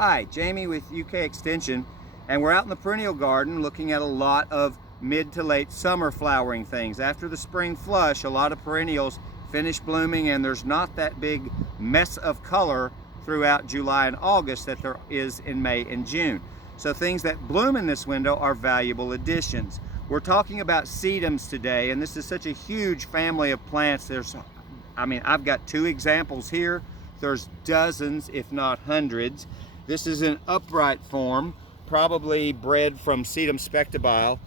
Hi, Jamie with UK Extension, and we're out in the perennial garden looking at a lot of mid to late summer flowering things. After the spring flush, a lot of perennials finish blooming and there's not that big mess of color throughout July and August that there is in May and June. So things that bloom in this window are valuable additions. We're talking about sedums today, and this is such a huge family of plants. I've got 2 examples here. There's dozens, if not hundreds. This is an upright form, probably bred from Sedum spectabile.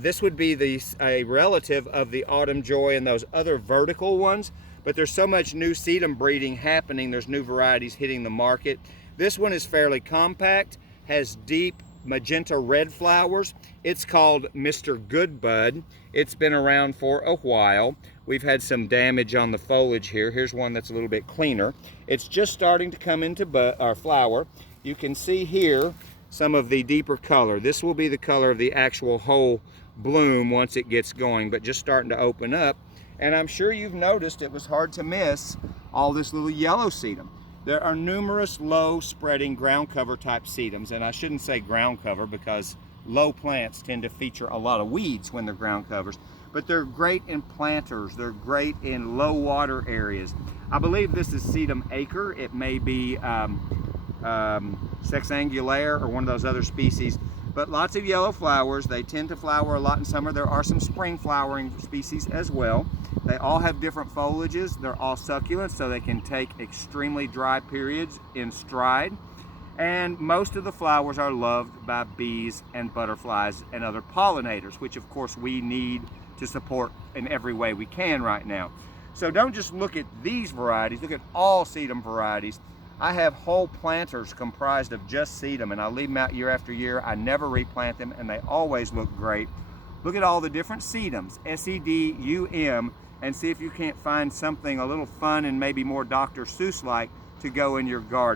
This would be a relative of the autumn joy and those other vertical ones, but there's so much new sedum breeding happening, there's new varieties hitting the market. This one is fairly compact, has deep magenta red flowers. It's called Mr. Goodbud. It's been around for a while. We've had some damage on the foliage here. Here's one that's a little bit cleaner. It's just starting to come into flower. You can see here some of the deeper color. This will be the color of the actual whole bloom once it gets going, but just starting to open up. And I'm sure you've noticed it was hard to miss all this little yellow sedum. There are numerous low spreading ground cover type sedums, and I shouldn't say ground cover because low plants tend to feature a lot of weeds when they're ground covers, but they're great in planters. They're great in low water areas. I believe this is Sedum acre. It may be sexangulaire or one of those other species, but lots of yellow flowers. They tend to flower a lot in summer. There are some spring flowering species as well. They all have different foliages. They're all succulents, so they can take extremely dry periods in stride. And most of the flowers are loved by bees and butterflies and other pollinators, which of course we need to support in every way we can right now. So don't just look at these varieties, look at all sedum varieties. I have whole planters comprised of just sedum, and I leave them out year after year. I never replant them, and they always look great. Look at all the different sedums, S-E-D-U-M, and see if you can't find something a little fun and maybe more Dr. Seuss-like to go in your garden.